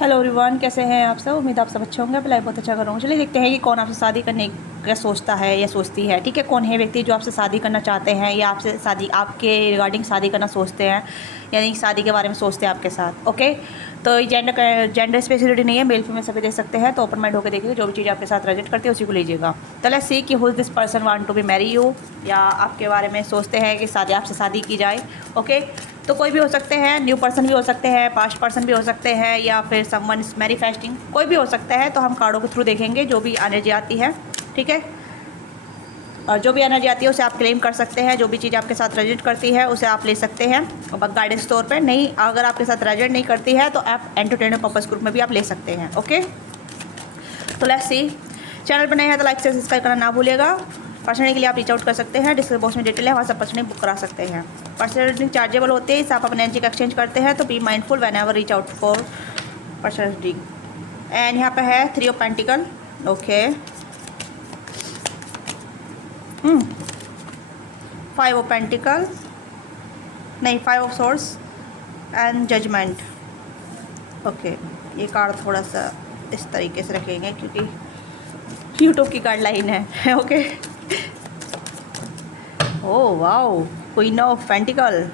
Hello everyone, कैसे हैं आप सब। उम्मीद आप सब अच्छे होंगे। लाइफ बहुत अच्छा कर रहा हूँ। चलिए देखते हैं कि कौन आपसे शादी करने का सोचता है या सोचती है। ठीक है, कौन है व्यक्ति जो आपसे शादी करना चाहते हैं या आपसे शादी आपके रिगार्डिंग शादी करना सोचते हैं, यानी शादी के बारे में सोचते हैं आपके साथ। ओके, तो ये जेंडर स्पेसिलिटी नहीं है, मेल फीमेल सभी दे सकते हैं। तो ओपन माइंड होकर देखिए, जो भी चीज़ आपके साथ रेजोनेट करती है उसी को लीजिएगा। तो लेट्स सी कि who this person want to be marry you, या आपके बारे में सोचते हैं कि आपसे शादी की जाए। ओके, तो कोई भी हो सकते हैं, न्यू पर्सन भी हो सकते हैं, पास्ट पर्सन भी हो सकते हैं, या फिर समवन इज मैनिफेस्टिंग, कोई भी हो सकता है। तो हम कार्डों के थ्रू देखेंगे जो भी एनर्जी आती है। ठीक है, और जो भी एनर्जी आती है उसे आप क्लेम कर सकते हैं। जो भी चीज़ आपके साथ रेजोनेट करती है उसे आप ले सकते हैं गाइडेंस तौर पे। नहीं, अगर आपके साथ रेजोनेट नहीं करती है तो आप एंटरटेनमेंट पर्पस ग्रुप में भी आप ले सकते हैं। ओके, तो लेट्स सी। चैनल पर नए हैं तो लाइक से सब्सक्राइब करना ना भूलिएगा। पर्सनली के लिए आप रीच आउट कर सकते हैं, डिस्क्रिप्शन बॉक्स में डिटेल है, वहाँ से पर्सनली बुक करा सकते हैं। पर्सनली चार्जेबल होते हैं, इससे आप अपने एनर्जी का एक्सचेंज करते हैं। तो be mindful whenever reach out for personally. And यहाँ पे है 3 of pentacle. Okay, 5 of pentacle, नहीं 5 of swords and judgement. Okay, ये कार्ड थोड़ा सा इस तरीके से रखेंगे क्योंकि यूट्यूब की गाइडलाइन है। Okay, oh wow, queen of pentacle.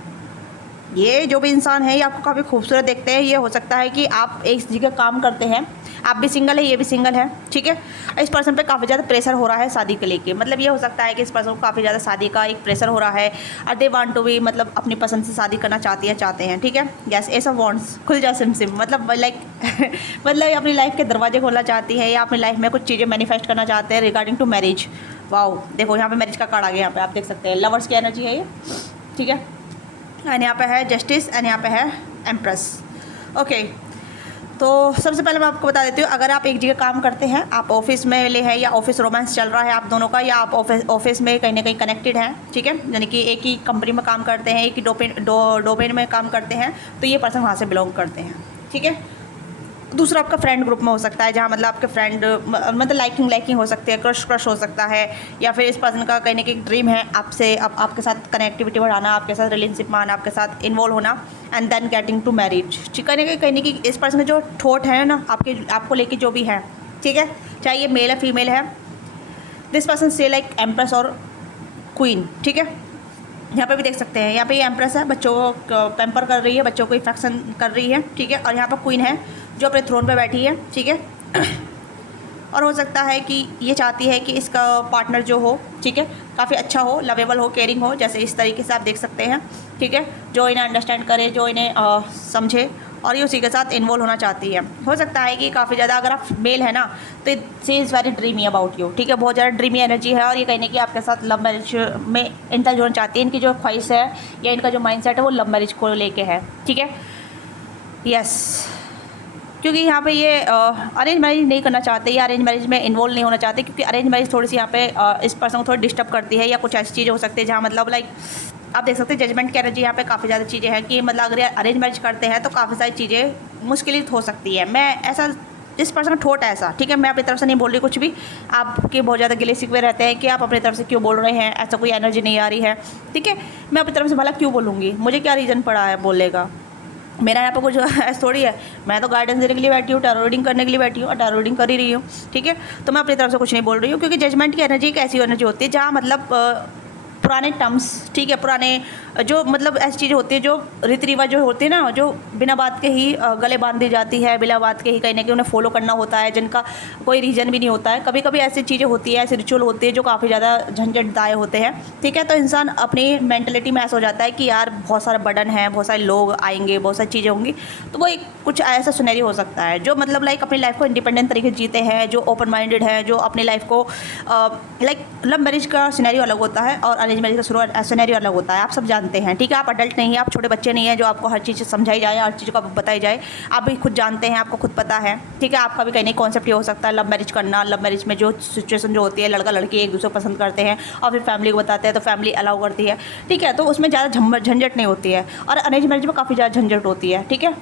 ये जो भी इंसान है ये आपको काफ़ी खूबसूरत देखते हैं। ये हो सकता है कि आप एक जगह काम करते हैं, आप भी सिंगल है, ये भी सिंगल है। ठीक है, इस पर्सन पे काफ़ी ज़्यादा प्रेशर हो रहा है शादी के लेके। मतलब ये हो सकता है कि इस पर्सन को काफ़ी ज़्यादा शादी का एक प्रेशर हो रहा है और दे वांट टू बी, मतलब अपनी पसंद से शादी करना चाहते हैं। ठीक है, यस, ऐसा वांट्स खुल जा सिम मतलब लाइक मतलब अपनी लाइफ के दरवाजे खोलना चाहती है या अपनी लाइफ में कुछ चीज़ें मैनिफेस्ट करना चाहते हैं रिगार्डिंग टू मैरिज। वाओ, देखो यहाँ पे मैरिज का कार्ड आ गया। यहाँ पे आप देख सकते हैं लवर्स की एनर्जी है ये। ठीक है, एंड यहाँ पे है जस्टिस एंड यहाँ पे है एम्प्रेस। ओके, तो सबसे पहले मैं आपको बता देती हूँ, अगर आप एक जगह काम करते हैं, आप ऑफिस में ले हैं या ऑफिस रोमांस चल रहा है आप दोनों का, या आप ऑफिस में कहीं ना कहीं कनेक्टेड हैं। ठीक है, यानी कि एक ही कंपनी में काम करते हैं, एक ही डोमेन में काम करते हैं, तो ये पर्सन वहाँ से बिलोंग करते हैं। ठीक है, दूसरा आपका फ्रेंड ग्रुप में हो सकता है, जहाँ मतलब आपके फ्रेंड मतलब लाइकिंग हो सकती है, क्रश हो सकता है, या फिर इस पर्सन का कहीं ना कहीं ड्रीम है आपसे आपके साथ कनेक्टिविटी बढ़ाना, आपके साथ रिलेशनशिप में आना, आपके साथ इन्वॉल्व होना and then getting to marriage. कहीं ना कहीं इस पर्सन के जो थॉट है ना आपको लेके जो भी है, ठीक है, चाहे ये मेल है फीमेल है, दिस पर्सन से लाइक एम्प्रेस और क्वीन। ठीक है, यहाँ पे भी देख सकते हैं, यहाँ पे ये एम्प्रेस है, बच्चों को पैम्पर कर रही है, बच्चों को इफेक्शन कर रही है। ठीक है, और यहाँ पर क्वीन है जो अपने थ्रोन पे बैठी है। ठीक है, और हो सकता है कि ये चाहती है कि इसका पार्टनर जो हो, ठीक है, काफ़ी अच्छा हो, लवेबल हो, केयरिंग हो, जैसे इस तरीके से आप देख सकते हैं। ठीक है, जो इन्हें अंडरस्टैंड करे, जो इन्हें समझे, और ये उसी के साथ इन्वॉल्व होना चाहती है। हो सकता है कि काफ़ी ज़्यादा, अगर आप मेल है ना तो she is very dreamy about you. ठीक है, बहुत ज़्यादा ड्रीमी एनर्जी है, और ये कहने की आपके साथ लव मैरिज में इंटरव्यू होना चाहती है। इनकी जो ख्वाहिश है या इनका जो माइंडसेट है वो लव मैरिज को लेके है। ठीक है, यस, क्योंकि यहाँ पे ये अरेंज मैरिज नहीं करना चाहते या अरेंज मैरिज में इन्वॉल्व नहीं होना चाहते, क्योंकि अरेंज मैरिज थोड़ी सी यहाँ पे इस पर्सन को थोड़ी डिस्टर्ब करती है, या कुछ ऐसी चीज़ें हो सकती है जहाँ मतलब लाइक आप देख सकते हैं जजमेंट की एनर्जी यहाँ पे काफ़ी ज़्यादा चीज़ें हैं कि मतलब अगर अरेंज मैरिज करते हैं तो काफ़ी सारी चीज़ें मुश्किल हो सकती है। मैं ऐसा, जिस पर्सन का ठोट है ऐसा, ठीक है, मैं अपनी तरफ से नहीं बोल रही कुछ भी, आपके बहुत ज़्यादा गिले शिकवे रहते हैं कि आप अपनी तरफ से क्यों बोल रहे हैं, ऐसा कोई एनर्जी नहीं आ रही है। ठीक है, मैं अपनी तरफ से भला क्यों बोलूँगी, मुझे क्या रीज़न पड़ा है बोलने का। मेरा यहाँ पर कुछ ऐसा थोड़ी है, मैं तो गाइडेंस देने के लिए बैठी हूँ, टैरो रीडिंग करने के लिए बैठी हूँ और टैरो रीडिंग कर ही रही हूँ। ठीक है, तो मैं अपनी तरफ से कुछ नहीं बोल रही हूँ, क्योंकि जजमेंट की एनर्जी एक ऐसी एनर्जी होती है जहाँ मतलब पुराने टर्म्स, ठीक है, पुराने जो मतलब ऐसी चीज़ें होती है, जो रीति रिवाज जो होते हैं ना, जो बिना बात के ही गले बांध दी जाती है, बिना बात के ही कहीं ना कहीं उन्हें फॉलो करना होता है, जिनका कोई रीज़न भी नहीं होता है। कभी कभी ऐसी चीज़ें होती है, ऐसे रिचुअल होते हैं जो काफ़ी ज़्यादा झंझटदायक होते हैं। ठीक है, तो इंसान अपनी मेंटलिटी में ऐसा हो जाता है कि यार बहुत सारा बर्डन है, बहुत सारे लोग आएंगे, बहुत सारी चीज़ें होंगी, तो वो एक कुछ ऐसा सिनेरियो हो सकता है जो मतलब लाइक अपनी लाइफ को इंडिपेंडेंट तरीके से जीते हैं, जो ओपन माइंडेड है, जो अपनी लाइफ को लाइक लव मैरिज का सिनेरियो अलग होता है और अरेंज मैरिज का सिनेरियो अलग होता है, आप सब जानते हैं। ठीक है, आप अडल्ट नहीं है, आप छोटे बच्चे नहीं है जो आपको हर चीज़ समझाई जाए, हर चीज़ को बताई जाए, आप भी खुद जानते हैं, आपको खुद पता है। ठीक है, आपका भी कहीं नहीं कॉन्सेप्ट ये हो सकता है लव मैरिज करना, लव मैरिज में जो सिचुएशन जो होती है, लड़का लड़की एक दूसरे को पसंद करते हैं और फिर फैमिली को बताते हैं तो फैमिली अलाउ करती है। ठीक है, तो उसमें ज़्यादा झंझट नहीं होती है, और अरेंज मैरिज में काफ़ी ज़्यादा झंझट होती है। ठीक है,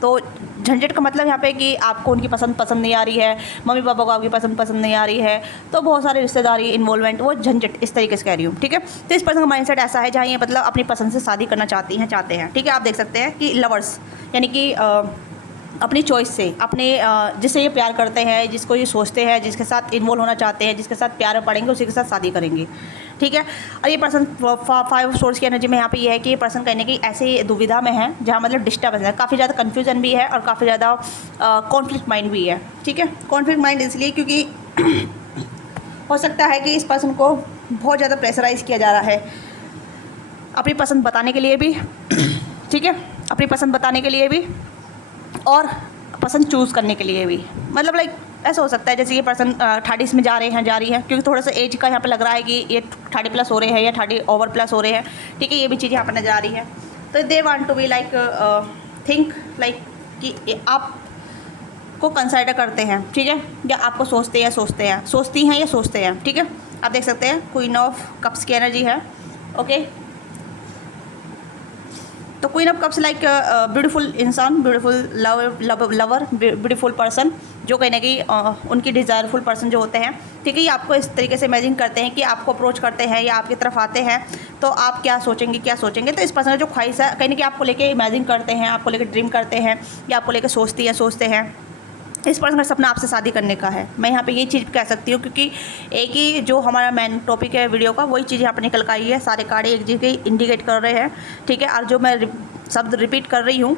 तो झंझट का मतलब यहाँ पे कि आपको उनकी पसंद नहीं आ रही है, मम्मी पापा को आपकी पसंद नहीं आ रही है, तो बहुत सारे रिश्तेदारी इन्वॉल्वमेंट, वो झंझट इस तरीके से कह रही हूँ। ठीक है, तो इस पर्सन का माइंडसेट ऐसा है जहाँ ये मतलब अपनी पसंद से शादी करना चाहते हैं। ठीक है, आप देख सकते हैं कि लवर्स यानी कि अपनी चॉइस से, अपने जिससे ये प्यार करते हैं, जिसको ये सोचते हैं, जिसके साथ इन्वॉल्व होना चाहते हैं, जिसके साथ प्यार पड़ेंगे, उसी के साथ शादी करेंगे, ठीक है। और ये पर्सन 5 सोर्स की एनर्जी में यहाँ पे ये है कि ये पर्सन कहीं ना कहीं ऐसी दुविधा में है जहाँ मतलब डिस्टर्बेंस है, काफ़ी ज़्यादा कन्फ्यूजन भी है और काफ़ी ज़्यादा कॉन्फ्लिक्ट माइंड भी है, ठीक है। कॉन्फ्लिक्ट माइंड इसलिए क्योंकि हो सकता है कि इस पर्सन को बहुत ज़्यादा प्रेशराइज़ किया जा रहा है अपनी पसंद बताने के लिए भी, ठीक है, अपनी पसंद बताने के लिए भी और पसंद चूज़ करने के लिए भी। मतलब लाइक ऐसा हो सकता है जैसे ये पर्सन 30s में जा रही है, क्योंकि थोड़ा सा एज का यहाँ पे लग रहा है कि ये 30+ हो रहे हैं या 30 ओवर प्लस हो रहे हैं, ठीक है, ये भी चीज़ यहाँ पर नज़र आ रही है। तो they want to be like think like कि आप को कंसिडर करते हैं, ठीक है, या आपको सोचती हैं या सोचते हैं, ठीक है। आप देख सकते हैं क्वीन ऑफ कप्स की एनर्जी है, ओके। तो queen of cups like beautiful इंसान, ब्यूटीफुल लवर, ब्यूटीफुल पर्सन, जो कहीं ना कहीं उनकी डिज़ायरफुल पर्सन जो होते हैं, ठीक है, ये आपको इस तरीके से इमेजिन करते हैं कि आपको अप्रोच करते हैं या आपकी तरफ आते हैं तो आप क्या सोचेंगे। तो इस पर्सन जो ख्वाहिश है कहीं ना कहीं आपको लेके इमेजिन करते हैं, आपको लेके ड्रीम करते हैं या आपको लेके सोचते हैं। इस पर्सन का सपना आपसे शादी करने का है। मैं यहाँ पे ये चीज़ कह सकती हूँ क्योंकि एक ही जो हमारा मेन टॉपिक है वीडियो का, वही चीज़ यहाँ पर निकल कर आई है। सारे कार्ड एक जगह इंडिकेट कर रहे हैं, ठीक है। और जो मैं शब्द रिपीट कर रही हूँ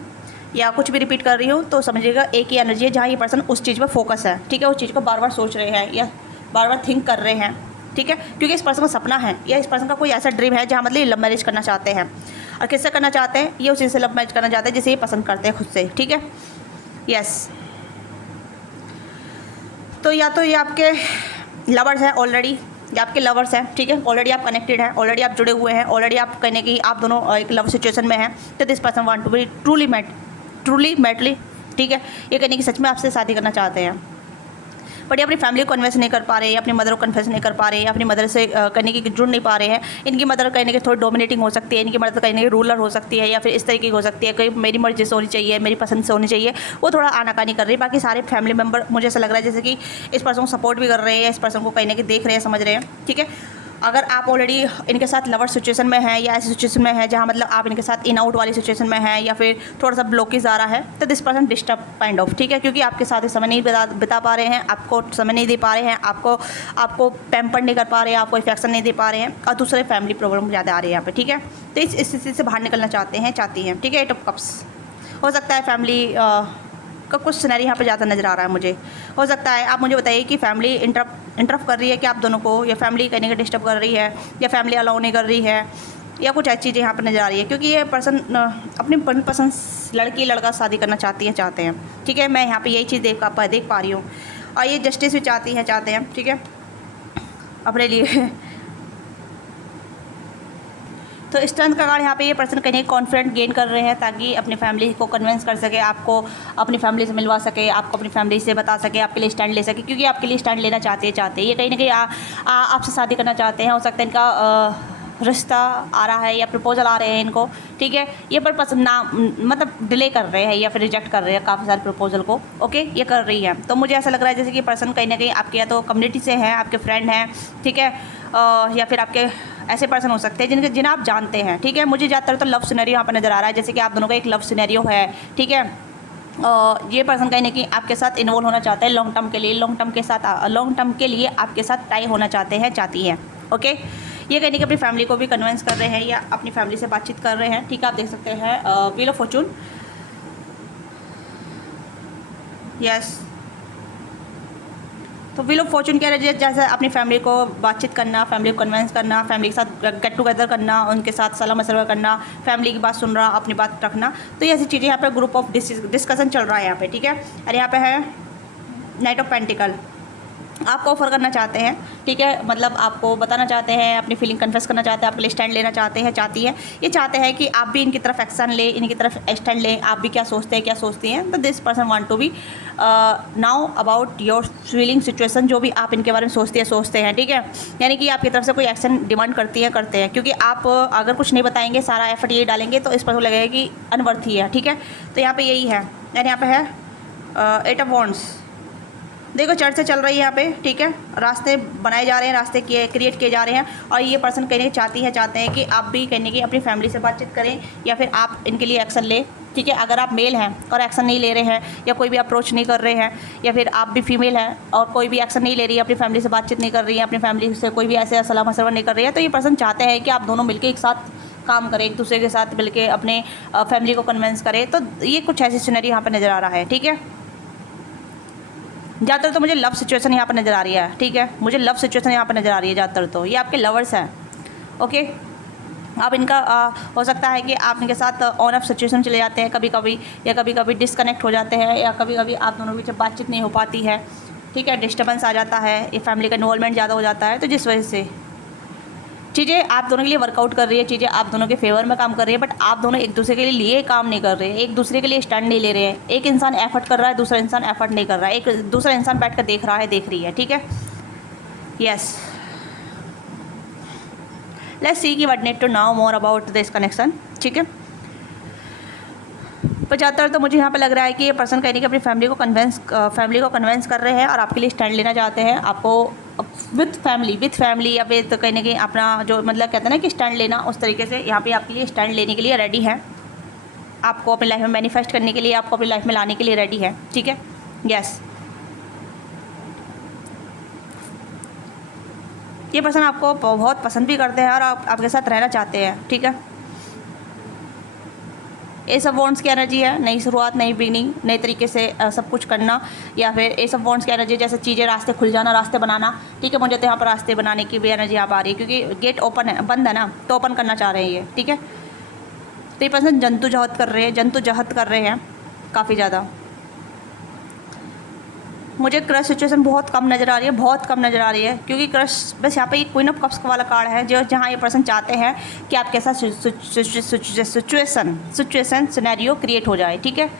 या कुछ भी रिपीट कर रही हूँ तो समझिएगा एक ही एनर्जी है जहाँ ये पर्सन उस चीज़ पर फोकस है, ठीक है, उस चीज़ को बार बार सोच रहे हैं या बार बार थिंक कर रहे हैं, ठीक है। क्योंकि इस पर्सन का सपना है या इस पर्सन का कोई ऐसा ड्रीम है जहाँ मतलब ये लव मैरिज करना चाहते हैं। और किससे करना चाहते हैं? ये उसी से लव मैरिज करना चाहते हैं जिसे ये पसंद करते हैं खुद से, ठीक है। यस, तो या तो ये आपके लवर्स हैं ऑलरेडी, या आपके लवर्स हैं, ठीक है, ऑलरेडी आप कनेक्टेड हैं, ऑलरेडी आप जुड़े हुए हैं, ऑलरेडी आप कहने की आप दोनों एक लव सिचुएशन में हैं। तो this person want to be truly mentally, ठीक है, ये कहने की सच में आपसे शादी करना चाहते हैं। बट ये अपनी फैमिली को कन्वेंस नहीं कर पा रहे, या अपनी मदर को कन्वेंस नहीं कर पा रहे, या अपनी मदर से कहने की जुड़ नहीं पा रहे हैं। इनकी मदर कहने की थोड़ी डोमिनेटिंग हो सकती है, इनकी मदर कहने की रूलर हो सकती है, या फिर इस तरीके की हो सकती है कि मेरी मर्जी से होनी चाहिए, मेरी पसंद से होनी चाहिए, वो थोड़ा आनाकानी कर रही है। बाकी सारे फैमिली मेम्बर मुझे ऐसा लग रहा है जैसे कि इस पर्सन को सपोर्ट भी कर रहे हैं, इस पर्सन को कहीं ना कहीं देख रहे हैं, समझ रहे हैं, ठीक है। अगर आप ऑलरेडी इनके साथ लवर सिचुएशन में है या ऐसी सिचुएशन में है जहाँ मतलब आप इनके साथ इन आउट वाली सिचुएशन में है या फिर थोड़ा सा ब्लॉकेज आ रहा है, तो this person disturb kind of, ठीक है, क्योंकि आपके साथ समय नहीं बिता पा रहे हैं, आपको समय नहीं दे पा रहे हैं, आपको पैम्पर नहीं कर पा रहे हैं, आपको इफेक्शन नहीं दे पा रहे हैं, और दूसरे फैमिली प्रॉब्लम ज़्यादा आ रही है यहाँ पे, ठीक है। तो इस स्थिति से बाहर निकलना चाहती हैं, ठीक है। 8 ऑफ कप्स हो सकता है फैमिली का कुछ सिनेरियो यहाँ पे ज़्यादा नज़र आ रहा है मुझे। हो सकता है आप मुझे बताइए कि फैमिली इंटरप्ट कर रही है कि आप दोनों को, या फैमिली कहने का डिस्टर्ब कर रही है, या फैमिली अलाउ नहीं कर रही है, या कुछ ऐसी चीज़ें यहाँ पर नज़र आ रही है। क्योंकि ये पर्सन अपनी मनपसंद लड़की लड़का शादी करना चाहते हैं, ठीक है। मैं यहाँ पर यही चीज़ देख पा रही हूँ। और ये जस्टिस भी चाहते हैं, ठीक है, अपने लिए। तो स्ट्रेंथ का कार्ड यहाँ पे ये पर्सन कहीं कॉन्फिडेंट गेन कर रहे हैं ताकि अपनी फैमिली को कन्विंस कर सके, आपको अपनी फैमिली से मिलवा सके, आपको अपनी फैमिली से बता सके, आपके लिए स्टैंड ले सके, क्योंकि आपके लिए स्टैंड लेना चाहते हैं। ये कहीं ना कहीं आपसे शादी करना चाहते हैं। हो सकता है इनका रिश्ता आ रहा है या प्रपोजल आ रहे हैं इनको, ठीक है। ये पर पसंद ना मतलब डिले कर रहे हैं या फिर रिजेक्ट कर रहे हैं काफ़ी सारे प्रपोजल को, ओके, ये कर रही है। तो मुझे ऐसा लग रहा है जैसे कि पर्सन कहीं ना कहीं आपके या तो कम्युनिटी से हैं, आपके फ्रेंड हैं, ठीक है, या फिर आपके ऐसे पर्सन हो सकते हैं जिन्हें आप जानते हैं, ठीक है। मुझे ज़्यादातर तो लव सिनेरियो यहाँ पर नज़र आ रहा है, जैसे कि आप दोनों का एक लव सिनेरियो है, ठीक है। ये पर्सन कहीं ना कहीं आपके साथ इन्वॉल्व होना चाहते हैं लॉन्ग टर्म के लिए आपके साथ टाई होना चाहती हैं, ओके। ये कहने की अपनी फैमिली को भी कन्विंस कर रहे हैं या अपनी फैमिली से बातचीत कर रहे हैं, ठीक है। आप देख सकते हैं व्हील ऑफ फॉर्चून, यस। तो व्हील ऑफ फॉर्चून कह रहे हैं जैसे अपनी फैमिली को बातचीत करना, फैमिली को कन्विंस करना, फैमिली के साथ गेट टुगेदर करना, उनके साथ सलाह मशवरा करना, फैमिली की बात सुन रहा, अपनी बात रखना। तो ये ऐसी चीज़ें यहाँ पे ग्रुप ऑफ डिस्कशन चल रहा है यहाँ पे, ठीक है। और यहाँ पे है नाइट ऑफ पेंटिकल, आपको ऑफर करना चाहते हैं, ठीक है, मतलब आपको बताना चाहते हैं, अपनी फीलिंग कन्फेस करना चाहते हैं, आपके लिए स्टैंड लेना चाहती है। ये चाहते हैं कि आप भी इनकी तरफ एक्शन लें, इनकी तरफ स्टैंड लें, आप भी क्या सोचती हैं। तो this person want to be now about your feeling situation, जो भी आप इनके बारे में सोचते हैं, ठीक है। यानी कि आपकी तरफ से कोई एक्शन डिमांड करते हैं, क्योंकि आप अगर कुछ नहीं बताएंगे, सारा एफर्ट ये डालेंगे तो इस पर लगेगा कि अनवर्थी है, ठीक है। तो यहाँ पर यही है, यानी यहाँ पर है 8 ऑफ वॉन्ड्स। देखो चर्चा चल रही है यहाँ पे, ठीक है, रास्ते बनाए जा रहे हैं, रास्ते क्रिएट किए जा रहे हैं। और ये पर्सन कहने चाहते हैं कि आप भी कहने की अपनी फैमिली से बातचीत करें या फिर आप इनके लिए एक्शन लें, ठीक है। अगर आप मेल हैं और एक्शन नहीं ले रहे हैं या कोई भी अप्रोच नहीं कर रहे हैं, या फिर आप भी फीमेल हैं और कोई भी एक्शन नहीं ले रही है, अपनी फैमिली से बातचीत नहीं कर रही है, अपनी फैमिली से कोई भी ऐसे सलाह मशवरा नहीं कर रही है, तो ये पर्सन चाहते हैं कि आप दोनों मिलकर एक साथ काम करें, एक दूसरे के साथ मिलकर अपने फैमिली को कन्विंस करें। तो ये कुछ ऐसी सिनेरियो यहाँ पर नज़र आ रहा है, ठीक है। ज़्यादातर तो मुझे लव सिचुएशन यहाँ पर नज़र आ रही है, ठीक है। मुझे लव सिचुएशन यहाँ पर नज़र आ रही है ज़्यादातर, तो ये आपके लवर्स हैं, ओके। आप इनका हो सकता है कि आप इनके साथ ऑन ऑफ सिचुएशन चले जाते हैं कभी कभी, या कभी कभी डिस्कनेक्ट हो जाते हैं, या कभी कभी आप दोनों के बीच बातचीत नहीं हो पाती है, ठीक है। डिस्टर्बेंस आ जाता है, ये फैमिली का इन्वॉल्वमेंट ज़्यादा हो जाता है, तो जिस वजह से चीज़ें आप दोनों के लिए वर्कआउट कर रही है, चीज़ें आप दोनों के फेवर में काम कर रही है, बट आप दोनों एक दूसरे के लिए काम नहीं कर रहे हैं, एक दूसरे के लिए स्टैंड नहीं ले रहे हैं। एक इंसान एफर्ट कर रहा है, दूसरा इंसान एफर्ट नहीं कर रहा है, एक दूसरा इंसान बैठ कर देख रहा है, देख रही है, ठीक है। यस, लेट्स सी कि what need to now more about this connection, ठीक है। पर ज़्यादातर तो मुझे यहाँ पे लग रहा है कि ये पर्सन कहीं कि अपनी फैमिली को कन्वेंस कर रहे हैं और आपके लिए स्टैंड लेना चाहते हैं, आपको विथ फैमिली या फिर तो कहीं ना कहीं अपना जो मतलब कहते हैं ना कि स्टैंड लेना, उस तरीके से यहाँ पे आपके लिए स्टैंड लेने के लिए रेडी है, आपको अपनी लाइफ में मैनिफेस्ट करने के लिए, आपको अपनी लाइफ में लाने के लिए रेडी है, ठीक है। यस, ये पर्सन आपको बहुत पसंद भी करते हैं और आपके साथ रहना चाहते हैं, ठीक है। एस ऑफ वॉन्ड्स की एनर्जी है, नई शुरुआत, नई बिगनिंग, नए तरीके से सब कुछ करना, या फिर एस ऑफ वॉन्ड्स की एनर्जी जैसे चीज़ें रास्ते खुल जाना, रास्ते बनाना, ठीक है। मुझे तो यहाँ पर रास्ते बनाने की भी एनर्जी यहाँ पर आ रही है, क्योंकि गेट ओपन है, बंद है ना, तो ओपन करना चाह रहे हैं ये, ठीक है। तो ये पर्सन जंतुजहद कर रहे हैं काफ़ी ज़्यादा। मुझे क्रश सिचुएशन बहुत कम नज़र आ रही है, क्योंकि क्रश बस यहाँ पे एक क्वीन ऑफ कप्स वाला कार्ड है, जो जहाँ ये पर्सन चाहते हैं कि आपके साथ सिचुएशन सिनेरियो क्रिएट हो जाए, ठीक है।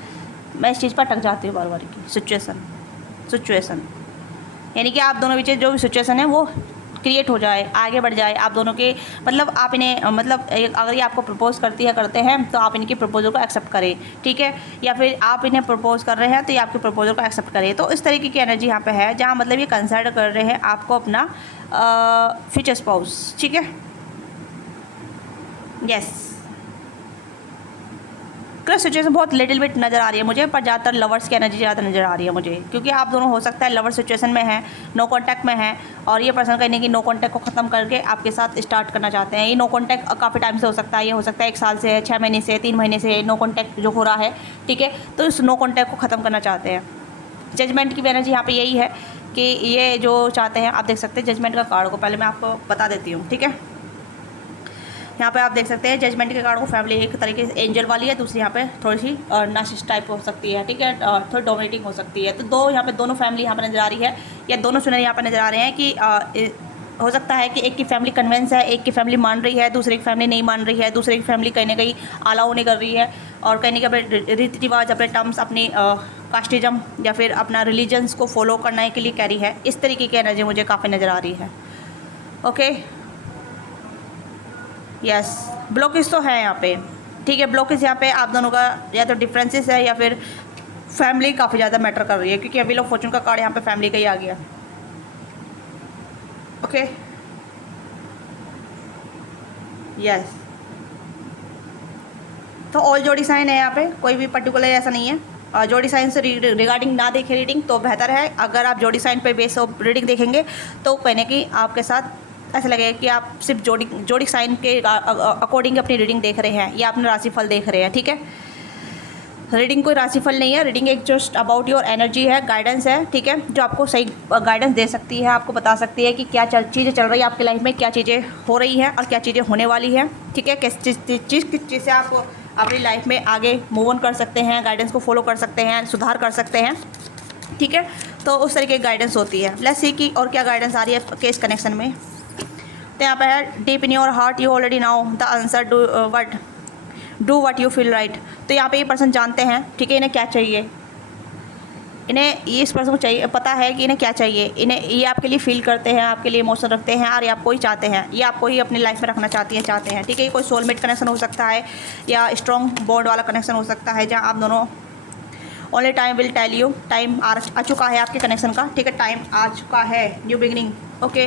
मैं इस चीज़ पर अटक जाती हूँ बार बार की सिचुएशन, यानी कि आप दोनों बीच जो भी सिचुएशन है वो क्रिएट हो जाए, आगे बढ़ जाए, आप दोनों के मतलब आप इन्हें मतलब अगर ये आपको प्रपोज करते हैं तो आप इनकी प्रपोजल को एक्सेप्ट करें, ठीक है। या फिर आप इन्हें प्रपोज कर रहे हैं तो ये आपके प्रपोजल को एक्सेप्ट करें। तो इस तरीके की एनर्जी यहाँ पे है, जहाँ मतलब ये कंसिडर कर रहे हैं आपको अपना फ्यूचर स्पाउस, ठीक है। यस, क्रश सिचुएशन बहुत लिटिल बिट नज़र आ रही है मुझे, पर ज़्यादातर लवर्स की एनर्जी ज़्यादा नज़र आ रही है मुझे, क्योंकि आप दोनों हो सकता है लवर सिचुएशन में हैं, नो कांटेक्ट में हैं, और ये पर्सन कहीं कि नो कांटेक्ट को ख़त्म करके आपके साथ स्टार्ट करना चाहते हैं। ये नो कांटेक्ट काफ़ी टाइम से हो सकता है, ये हो सकता है 1 साल से है, 6 महीने से, 3 महीने से नो कांटेक्ट जो हो रहा है, ठीक है। तो इस नो कांटेक्ट को ख़त्म करना चाहते हैं। जजमेंट की भी एनर्जी यहाँ पर यही है कि ये जो चाहते हैं, आप देख सकते हैं जजमेंट का कार्ड को पहले मैं आपको बता देती हूँ, ठीक है। यहाँ पे आप देख सकते हैं जजमेंट के कार्ड को फैमिली एक तरीके से एंजल वाली है, दूसरी यहाँ पे थोड़ी सी नार्सिसिस्ट टाइप हो सकती है, ठीक है, थोड़ी डोमिनेटिंग हो सकती है। तो दो यहाँ पे दोनों फैमिली यहाँ पे नज़र आ रही है, या दोनों सुनर यहाँ पे नज़र आ रहे हैं कि हो सकता है कि एक की फैमिली कन्वेंस है, एक की फैमिली मान रही है, दूसरे की फैमिली नहीं मान रही है, दूसरे की फैमिली कहीं ना कहीं अलाउ नहीं कर रही है, और कहीं ना कहीं अपने रीति रिवाज, अपने टर्म्स, अपनी कास्टिज्म या फिर अपना रिलीजन्स को फॉलो करने के लिए कह रही है। इस तरीके की एनर्जी मुझे काफ़ी नज़र आ रही है, ओके। यस, ब्लॉकेज तो है यहाँ पे, ठीक है। ब्लॉकेज यहाँ पे आप दोनों का या तो डिफरेंसेस है, या फिर फैमिली काफ़ी ज़्यादा मैटर कर रही है, क्योंकि अभी लोग फॉर्चून का कार्ड यहाँ पे फैमिली का ही आ गया, ओके। यस, तो ऑल जोड़ी साइन है यहाँ पे, कोई भी पर्टिकुलर ऐसा नहीं है। जोड़ी साइन से रिगार्डिंग ना देखें रीडिंग तो बेहतर है। अगर आप जोड़ी साइन पे बेस ऑफ रीडिंग देखेंगे तो कहने की आपके साथ ऐसा लगेगा कि आप सिर्फ जोड़ी साइन के अकॉर्डिंग अपनी रीडिंग देख रहे हैं, या अपना राशिफल देख रहे हैं, ठीक है। रीडिंग कोई राशिफल नहीं है, रीडिंग एक जस्ट अबाउट योर एनर्जी है, गाइडेंस है, ठीक है, जो आपको सही गाइडेंस दे सकती है, आपको बता सकती है कि क्या चीज़ें चल रही है आपकी लाइफ में, क्या चीज़ें हो रही हैं और क्या चीज़ें होने वाली हैं, ठीक है। किस चीज़ से आप अपनी लाइफ में आगे मूव ऑन कर सकते हैं, गाइडेंस को फॉलो कर सकते हैं, सुधार कर सकते हैं, ठीक है। तो उस तरीके की गाइडेंस होती है। लेट्स सी कि और क्या गाइडेंस आ रही है केस कनेक्शन में। तो यहाँ पे है deep in your heart you already now the answer, do what you feel right. तो यहाँ पे ये पर्सन जानते हैं, ठीक है, इन्हें क्या चाहिए, इन्हें इस पर्सन को चाहिए, पता है कि इन्हें क्या चाहिए, इन्हें ये आपके लिए फील करते हैं, आपके लिए इमोशन रखते हैं, और ये आपको ही चाहते हैं, ये आपको ही अपनी लाइफ में रखना चाहते हैं, ठीक है। ये कोई सोलमेट कनेक्शन हो सकता है, या स्ट्रॉन्ग बॉन्ड वाला कनेक्शन हो सकता है, जहाँ आप दोनों only time will tell you, time आ चुका है आपके कनेक्शन का, ठीक है, टाइम आ चुका है, न्यू बिगिनिंग, ओके।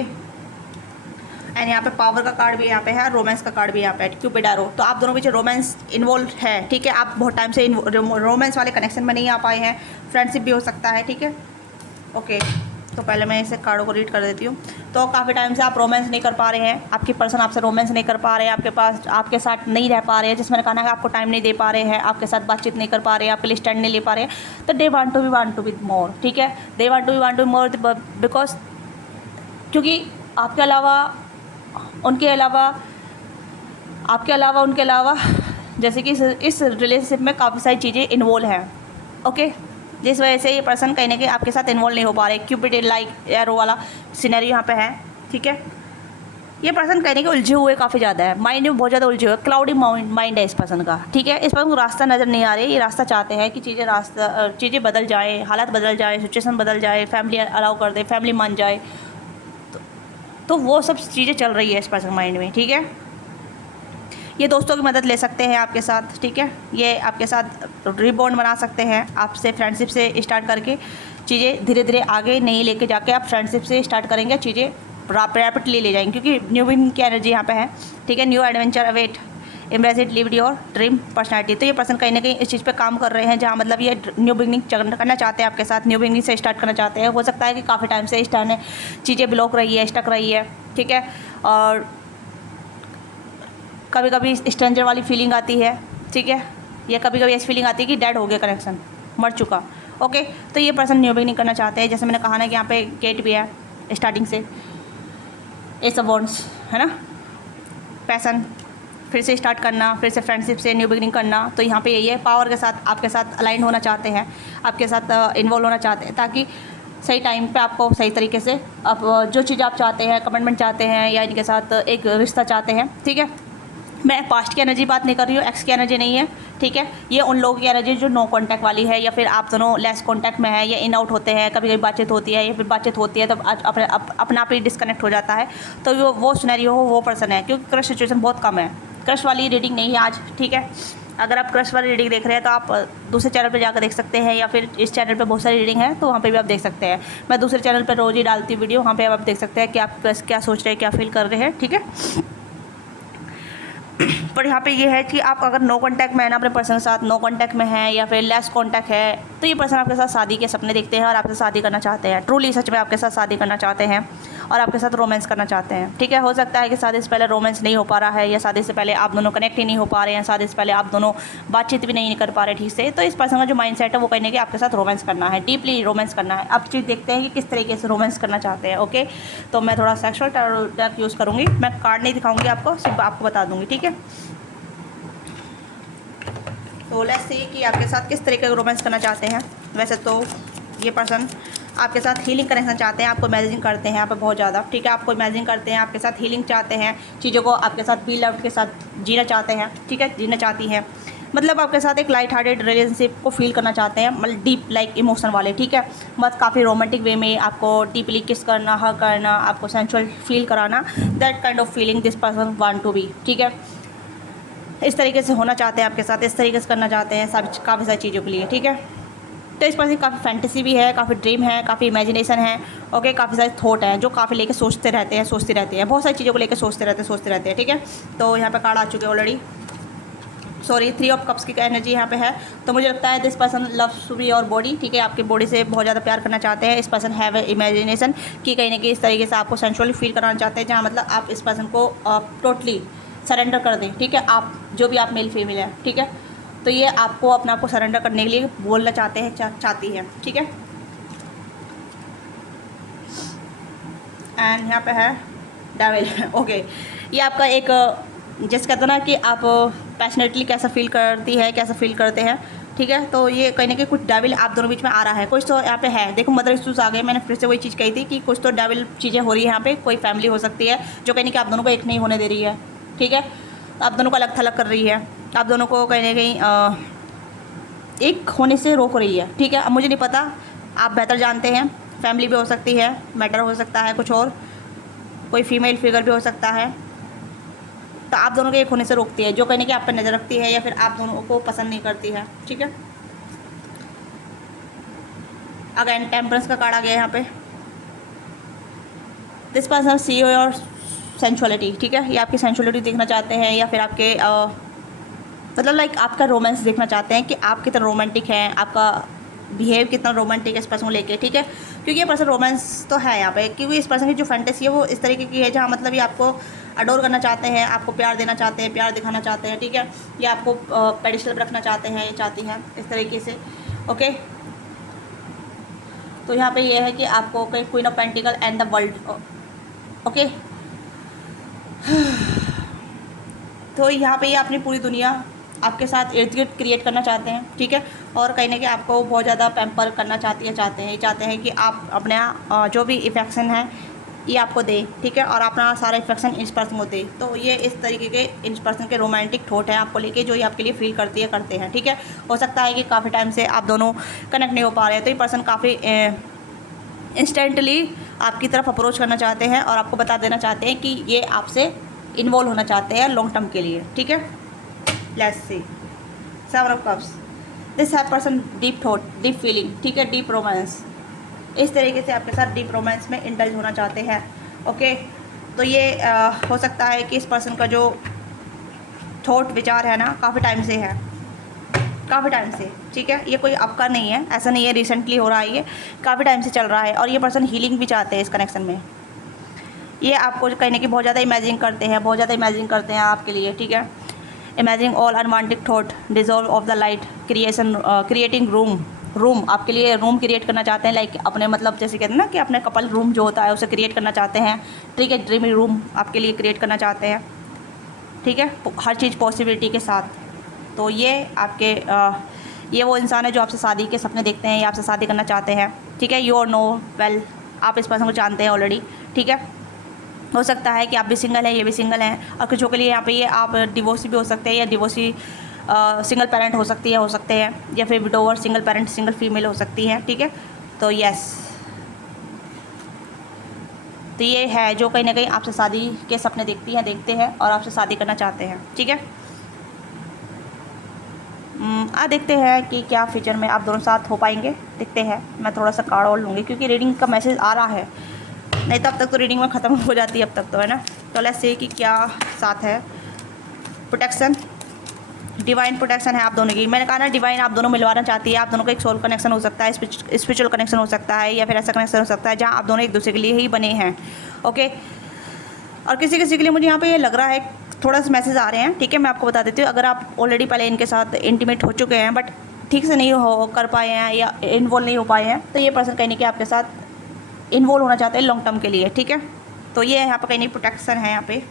एंड यहाँ पे पावर का कार्ड भी यहाँ पे है, रोमांस का कार्ड भी यहाँ पे है, क्यूपिड एरो। तो आप दोनों के बीच रोमांस इन्वॉल्व है, ठीक है। आप बहुत टाइम से रोमांस वाले कनेक्शन में नहीं आ पाए हैं, फ्रेंडशिप भी हो सकता है, ठीक है। ओके, तो पहले मैं इसे कार्डों को रीड कर देती हूँ। तो काफ़ी टाइम से आप रोमांस नहीं कर पा रहे हैं, आपकी पर्सन आपसे रोमांस नहीं कर पा रहे हैं, आपके साथ नहीं रह पा रहे हैं, जिसमें कहना है आपको टाइम नहीं दे पा रहे हैं, आपके साथ बातचीत नहीं कर पा रहे हैं, आपके लिए स्टैंड नहीं ले पा रहे हैं। तो they want to be more, ठीक है। They want to be more because क्योंकि आपके अलावा उनके अलावा जैसे कि इस रिलेशनशिप में काफ़ी सारी चीज़ें इन्वॉल्व हैं, ओके। जिस वजह से ये पर्सन कहीं ना कहीं आपके साथ इन्वॉल्व नहीं हो पा रहे। क्यूपिड लाइक एरो वाला सिनेरियो यहाँ पे है, ठीक है। ये पर्सन कहीं ना कहीं उलझे हुए काफ़ी ज़्यादा है, माइंड में बहुत ज़्यादा उलझे हुए, क्लाउडी माइंड है इस पर्सन का, ठीक है। इस पर्सन को रास्ता नज़र नहीं आ रही है। ये रास्ता चाहते हैं कि चीज़ें बदल जाए, हालात बदल जाए, सिचुएशन बदल जाए, फैमिली अलाउ कर दे, फैमिली मान जाए, तो वो सब चीज़ें चल रही है इस पर्सन माइंड में, ठीक है। ये दोस्तों की मदद ले सकते हैं आपके साथ, ठीक है। ये आपके साथ रिबॉन्ड बना सकते हैं, आपसे फ्रेंडशिप से स्टार्ट करके चीज़ें धीरे धीरे आगे नहीं लेके जाके आप फ्रेंडशिप से स्टार्ट करेंगे, चीज़ें रैपिडली ले जाएंगे, क्योंकि न्यू बिगिनिंग की एनर्जी यहाँ पे है, ठीक है। New adventure await, embrace it, live your dream personality. तो ये पर्सन कहीं ना कहीं इस चीज़ पे काम कर रहे हैं, जहाँ मतलब ये न्यू बिगिनिंग करना चाहते हैं आपके साथ, न्यू बिगिनिंग से स्टार्ट करना चाहते हैं। हो सकता है कि काफ़ी टाइम से इस टाइम चीज़ें ब्लॉक रही है, स्टक रही है, ठीक है। और कभी कभी स्ट्रेंजर वाली फीलिंग आती है, ठीक है। या कभी कभी ऐसी फीलिंग आती है कि डेड हो गया कनेक्शन, मर चुका, ओके। तो ये पर्सन न्यू बिगिनिंग करना चाहते हैं। जैसे मैंने कहा ना कि यहाँ पे गेट भी है स्टार्टिंग से, एस ऑफ वॉन्ड्स है ना, पैसन, फिर से स्टार्ट करना, फिर से फ्रेंडशिप से न्यू बिगिनिंग करना। तो यहाँ पे यही है, पावर के साथ आपके साथ अलाइन होना चाहते हैं, आपके साथ इन्वॉल्व होना चाहते हैं, ताकि सही टाइम पे आपको सही तरीके से आप जो चीज़ आप चाहते हैं, कमिटमेंट चाहते हैं या इनके साथ एक रिश्ता चाहते हैं, ठीक है। मैं पास्ट की एनर्जी बात नहीं कर रही हूँ, एक्स की एनर्जी नहीं है, ठीक है। ये उन लोगों की एनर्जी जो नो कांटेक्ट वाली है, या फिर आप दोनों लेस कांटेक्ट में है, या इन आउट होते हैं, कभी कभी बातचीत होती है, या फिर बातचीत होती है तो अपना आप ही डिस्कनेक्ट हो जाता है। तो वो सिनेरियो हो, वो पर्सन है, क्योंकि क्रश सिचुएशन बहुत कम है। क्रश वाली रीडिंग नहीं है आज, ठीक है। अगर आप क्रश वाली रीडिंग देख रहे हैं तो आप दूसरे चैनल पर जाकर देख सकते हैं, या फिर इस चैनल पर बहुत सारी रीडिंग है तो वहाँ पे भी आप देख सकते हैं। मैं दूसरे चैनल पर रोज़ ही डालती हूँ वीडियो, वहाँ पे आप देख सकते हैं कि आप क्रश क्या सोच रहे हैं, क्या फील कर रहे हैं, ठीक है। पर यहाँ पे ये है कि आप अगर नो कांटेक्ट में है ना अपने पर्सन के साथ, नो कांटेक्ट में है या फिर लेस कांटेक्ट है, तो ये पर्सन आपके साथ शादी के सपने देखते हैं और आपसे शादी करना चाहते हैं, ट्रूली सच में आपके साथ शादी करना चाहते हैं और आपके साथ रोमांस करना चाहते हैं, ठीक है। हो सकता है कि शादी से पहले रोमांस नहीं हो पा रहा है, या शादी से पहले आप दोनों कनेक्ट ही नहीं हो पा रहे हैं, शादी से पहले आप दोनों बातचीत भी नहीं कर पा रहे ठीक से। तो इस पर्सन का जो माइंड सेट है वो कहने कि आपके साथ रोमांस करना है, डीपली रोमांस करना है। अब चीज़ देखते हैं कि किस तरीके से रोमांस करना चाहते हैं, ओके। तो मैं थोड़ा सेक्सुअल टैग यूज़ करूँगी, मैं कार्ड नहीं दिखाऊँगी आपको, सिर्फ आपको बता दूँगी, ठीक है। तो लेट्स सी कि आपके साथ किस तरीके का रोमांस करना चाहते हैं। वैसे तो ये पर्सन आपके साथ हीलिंग कनेक्शन चाहते हैं, आपको इमेजिन करते हैं यहाँ पे बहुत ज़्यादा, ठीक है। आपको इमेजिन करते हैं, आपके साथ हीलिंग चाहते हैं, चीज़ों को आपके साथ बी लव के साथ जीना चाहते हैं, ठीक है, जीना चाहती हैं। मतलब आपके साथ एक लाइट हार्टेड रिलेशनशिप को फील करना चाहते हैं, मतलब डीप लाइक इमोशन वाले, ठीक है। मतलब काफ़ी रोमांटिक वे में आपको डीपली किस करना, हग करना, आपको सेंसुअल फील कराना, that kind of feeling this person want to be, ठीक है। इस तरीके से होना चाहते हैं आपके साथ, इस तरीके से करना चाहते हैं सब काफ़ी सारी चीज़ों के लिए, ठीक है। तो इस पर काफ़ी फैंटेसी भी है, काफ़ी ड्रीम है, काफ़ी इमेजिनेशन है, ओके। काफ़ी सारे थॉट हैं जो काफ़ी लेके सोचते रहते हैं, बहुत सारी चीज़ों को लेकर सोचते रहते हैं, ठीक है। तो यहाँ पे कार्ड आ चुके हैं ऑलरेडी, सॉरी 3 ऑफ कप्स की एनर्जी यहाँ पे है। तो मुझे लगता है दिस पर्सन लव्स भी और बॉडी, ठीक है, आपकी बॉडी से बहुत ज़्यादा प्यार करना चाहते हैं। इस पर्सन हैव इमेजिनेशन कि कहीं ना कहीं इस तरीके से आपको सेंसुअली फील कराना चाहते हैं, जहाँ मतलब आप इस पर्सन को टोटली सरेंडर कर दें, ठीक है। आप जो भी आप मेल फीमेल है, ठीक है। तो ये आपको अपने आप को सरेंडर करने के लिए बोलना चाहते हैं, चाहती है, ठीक है। एंड यहाँ पे है डेविल, ओके। ये आपका एक जैसे कहते हैं ना कि आप पैशनेटली कैसा फील करती है, कैसा फील करते हैं, ठीक है। तो ये कहीं ना कहीं कुछ डेविल आप दोनों बीच में आ रहा है, कुछ तो यहाँ पे है। देखो मदर इश्यूज आ गए, मैंने फिर से वही चीज़ कही थी कि कुछ तो डेविल चीज़ें हो रही है यहाँ पे। कोई फैमिली हो सकती है जो कहीं ना कहीं आप दोनों को एक नहीं होने दे रही है, ठीक है। आप दोनों को अलग थलग कर रही है, आप दोनों को कहीं ना कहीं एक होने से रोक रही है, ठीक है। अब मुझे नहीं पता, आप बेहतर जानते हैं, फैमिली भी हो सकती है, मैटर हो सकता है, कुछ और कोई फीमेल फिगर भी हो सकता है। तो आप दोनों को एक होने से रोकती है, जो कहीं ना कहीं आप पर नज़र रखती है या फिर आप दोनों को पसंद नहीं करती है, ठीक है। अगेन टेम्परेंस का कार्ड आ गया यहाँ पे। This person see your sensuality, ठीक है, ये आपकी सेंसुअलिटी देखना चाहते हैं, या फिर आपके मतलब लाइक आपका रोमांस देखना चाहते हैं कि आप कितना रोमांटिक हैं, आपका बिहेव कितना रोमांटिक है इस पर्सन को लेके, ठीक है। क्योंकि ये पर्सन रोमांस तो है यहाँ पे, क्योंकि इस पर्सन की जो फैंटेसी है वो इस तरीके की है जहाँ मतलब ये आपको अडोर करना चाहते हैं, आपको प्यार देना चाहते हैं, प्यार दिखाना चाहते हैं, ठीक है, या आपको पेडिस्टल पर रखना चाहते हैं, ये चाहती हैं इस तरीके से, ओके। तो यहाँ पे ये है कि आपको queen of pentacle and the world, okay. तो यहाँ पे ये अपनी पूरी दुनिया आपके साथ इर्द गिर्द क्रिएट करना चाहते हैं, ठीक है, और कहीं ना कहीं आपको बहुत ज़्यादा पैम्पर करना चाहते हैं कि आप अपने जो भी इफेक्शन है ये आपको दे, ठीक है, और अपना सारा इफेक्शन इस पर्सन को दे। तो ये इस तरीके के इस पर्सन के रोमांटिक थॉट हैं आपको लेके, जो ये आपके लिए फील करते हैं, ठीक है। हो सकता है कि काफ़ी टाइम से आप दोनों कनेक्ट नहीं हो पा रहे हैं, तो ये पर्सन काफ़ी इंस्टेंटली आपकी तरफ अप्रोच करना चाहते हैं और आपको बता देना चाहते हैं कि ये आपसे इन्वॉल्व होना चाहते हैं लॉन्ग टर्म के लिए, ठीक है। Let's see 7 of cups, this है person deep thought, deep feeling, ठीक है, डीप रोमांस, इस तरीके से आपके साथ डीप रोमांस में इंडल्ज होना चाहते हैं, ओके। तो ये हो सकता है कि इस पर्सन का जो थॉट विचार है ना काफ़ी टाइम से है, काफ़ी टाइम से, ठीक है, ये कोई आपका नहीं है, ऐसा नहीं है रिसेंटली हो रहा है, ये काफ़ी टाइम से चल रहा है। और ये पर्सन हीलिंग भी चाहते हैं इस कनेक्शन में, ये आपको कहने की बहुत ज़्यादा इमेजिन करते हैं आपके लिए, ठीक है। Imagining all unwanted thought, dissolve of the light, creating room आपके लिए रूम क्रिएट करना चाहते हैं, लाइक अपने मतलब जैसे कहते हैं ना कि अपने कपल रूम जो होता है उसे क्रिएट करना चाहते हैं, ठीक है, ड्रीमी रूम आपके लिए क्रिएट करना चाहते हैं, ठीक है, हर चीज़ पॉसिबिलिटी के साथ। तो ये आपके ये वो इंसान है जो आपसे शादी के सपने देखते हैं या आपसे शादी करना चाहते हैं, ठीक है। यू नो वेल, आप इस पर्सन को जानते हैं ऑलरेडी, ठीक है। हो सकता है कि आप भी सिंगल हैं, ये भी सिंगल हैं, और कुछों के लिए यहाँ पे ये आप डिवोर्सी भी हो सकते हैं, या डिवोर्सी सिंगल पेरेंट हो सकते हैं, या फिर widower single parent single female हो सकती है, ठीक है। तो यस, तो ये है जो कहीं ना कहीं आपसे शादी के सपने देखते हैं और आपसे शादी करना चाहते हैं, ठीक है। देखते हैं कि क्या फ्यूचर में आप दोनों साथ हो पाएंगे, देखते हैं। मैं थोड़ा सा कार्ड और लूँगी क्योंकि रीडिंग का मैसेज आ रहा है, नहीं तो अब तक तो रीडिंग में ख़त्म हो जाती है अब तक तो, है ना। तो लेट्स सी कि क्या साथ है। प्रोटेक्शन, डिवाइन प्रोटेक्शन है आप दोनों की। मैंने कहा ना डिवाइन आप दोनों मिलवाना चाहती है, आप दोनों का एक सोल कनेक्शन हो सकता है, स्पिरिचुअल कनेक्शन हो सकता है, या फिर ऐसा कनेक्शन हो सकता है जहाँ आप दोनों एक दूसरे के लिए ही बने हैं, ओके। और किसी के लिए मुझे यहाँ पे ये लग रहा है थोड़ा सा मैसेज आ रहे हैं, ठीक है, मैं आपको बता देती हूँ। अगर आप ऑलरेडी पहले इनके साथ इंटीमेट हो चुके हैं बट ठीक से नहीं कर पाए हैं या इन्वॉल्व नहीं हो पाए हैं, तो ये पर्सन कहीं नहीं कि आपके साथ इन्वॉल्व होना चाहते हैं लॉन्ग टर्म के लिए, ठीक है। तो ये यहाँ पर कहीं नहीं प्रोटेक्शन है यहाँ पे।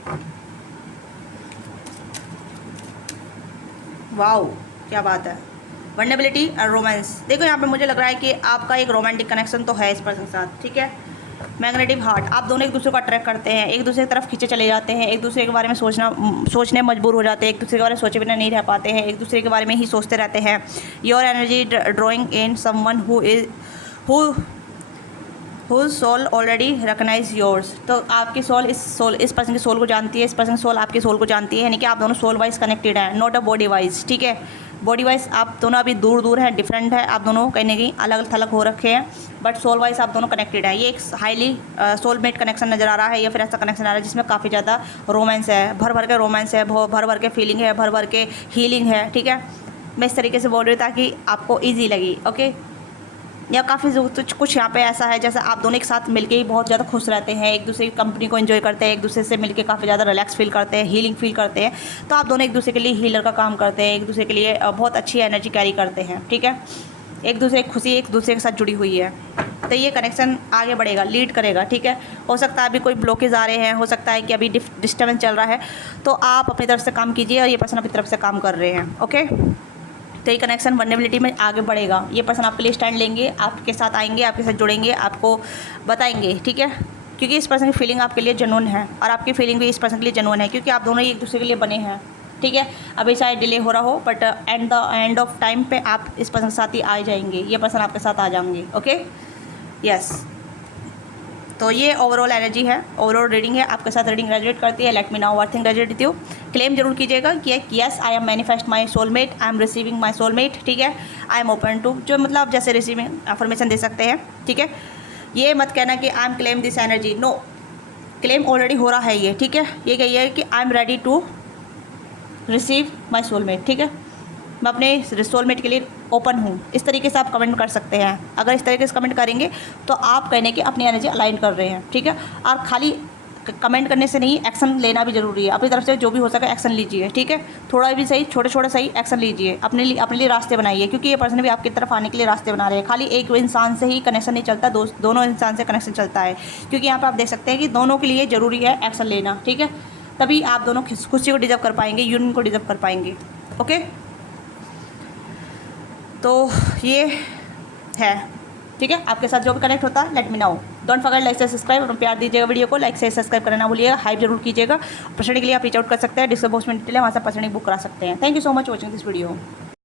वाओ, क्या बात है। वर्नेबिलिटी और रोमांस, देखो यहाँ पे मुझे लग रहा है कि आपका एक रोमांटिक कनेक्शन तो है इस पर्सन के साथ, ठीक है। मैग्नेटिक हार्ट, आप दोनों एक दूसरे को अट्रैक्ट करते हैं, एक दूसरे की तरफ खींचे चले जाते हैं, एक दूसरे के बारे में सोचने मजबूर हो जाते हैं, एक दूसरे के बारे में सोचे बिना नहीं रह पाते हैं, एक दूसरे के बारे में ही सोचते रहते हैं। Your energy drawing in someone whose soul already recognize yours, तो आपकी सोल इस पर्सन की सोल को जानती है, इस पर्सन की सोल आपकी सोल को जानती है, यानी कि आप दोनों सोल वाइज कनेक्टेड हैं, नॉट अ बॉडी वाइज, ठीक है। बॉडी वाइज आप दोनों अभी दूर हैं, डिफरेंट है, आप दोनों कहीं ना कहीं अलग थलग हो रखे हैं, बट सोल वाइज आप दोनों कनेक्टेड हैं। ये एक हाईली सोलमेट कनेक्शन नज़र आ रहा है, या फिर ऐसा कनेक्शन आ रहा है जिसमें काफ़ी ज़्यादा रोमांस है, भर के रोमांस है, भर के फीलिंग है, भर के हीलिंग है, ठीक है। मैं इस तरीके से बोल रही हूँ ताकि आपको ईजी लगी, ओके। या काफ़ी कुछ यहाँ पे ऐसा है जैसे आप दोनों एक साथ मिलके ही बहुत ज़्यादा खुश रहते हैं, एक दूसरे की कंपनी को एंजॉय करते हैं, एक दूसरे से मिलके काफ़ी ज़्यादा रिलैक्स फील करते हैं, हीलिंग फील करते हैं। तो आप दोनों एक दूसरे के लिए हीलर का काम करते हैं, एक दूसरे के लिए बहुत अच्छी एनर्जी कैरी करते हैं, ठीक है। एक दूसरे की खुशी एक दूसरे के साथ जुड़ी हुई है, तो ये कनेक्शन आगे बढ़ेगा, लीड करेगा, ठीक है। हो सकता है अभी कोई ब्लॉकेज आ रहे हैं, हो सकता है कि अभी डिस्टर्बेंस चल रहा है, तो आप अपनी तरफ से काम कीजिए और ये पर्सन अपनी तरफ से काम कर रहे हैं, ओके। तो ये कनेक्शन वर्नेबिलिटी में आगे बढ़ेगा, ये पर्सन आपके लिए स्टैंड लेंगे, आपके साथ आएंगे, आपके साथ जुड़ेंगे, आपको बताएंगे, ठीक है। क्योंकि इस पर्सन की फीलिंग आपके लिए जेन्युइन है और आपकी फीलिंग भी इस पर्सन के लिए जेन्युइन है, क्योंकि आप दोनों ही एक दूसरे के लिए बने हैं, ठीक है। अभी शायद डिले हो रहा हो बट एंड ऑफ टाइम पे आप इस पर्सन के साथ ही आ जाएंगे, ये पर्सन आपके साथ आ जाएंगे, ओके, यस। तो ये ओवरऑल एनर्जी है, ओवरऑल रीडिंग है, आपके साथ रीडिंग रेजोनेट करती है, let me know what thing resonate with you. Claim जरूर कीजिएगा कि yes I am manifest my soulmate, I am receiving my soulmate, ठीक है। आई एम ओपन टू, जो मतलब आप जैसे रिसीविंग अफर्मेशन दे सकते हैं, ठीक है। ये मत कहना कि I am claim this energy, no, claim already हो रहा है ये, ठीक है। ये कही है कि I am ready to receive my soulmate, ठीक है, मैं अपने सोलमेट के लिए ओपन हूँ। इस तरीके से आप कमेंट कर सकते हैं। अगर इस तरीके से कमेंट करेंगे तो आप कहने कि अपनी एनर्जी अलाइन कर रहे हैं, ठीक है। और खाली कमेंट करने से नहीं, एक्शन लेना भी ज़रूरी है। अपनी तरफ से जो भी हो सके एक्शन लीजिए, ठीक है। थोड़ा भी सही, छोटे छोटे सही एक्शन लीजिए, अपने लिए रास्ते बनाइए, क्योंकि ये पर्सन भी आपकी तरफ आने के लिए रास्ते बना रहे हैं। खाली एक इंसान से ही कनेक्शन नहीं चलता, दोनों इंसान से कनेक्शन चलता है, क्योंकि यहाँ पर आप देख सकते हैं कि दोनों के लिए ज़रूरी है एक्शन लेना, ठीक है। तभी आप दोनों खुशी को डिजर्व कर पाएंगे, यूनियन को डिजर्व कर पाएंगे। ओके, तो ये है, ठीक है। आपके साथ जो भी कनेक्ट होता है let me know. Don't forget like से सब्सक्राइब, और प्यार दीजिएगा वीडियो को, लाइक से सब्सक्राइब करना ना भूलिएगा, हाइप जरूर कीजिएगा। पर्सनली के लिए आप रीच आउट कर सकते हैं, डिस्क्रिप्शन में डिटेल है, वहाँ से पर्सनली बुक करा सकते हैं। Thank you so much watching this video.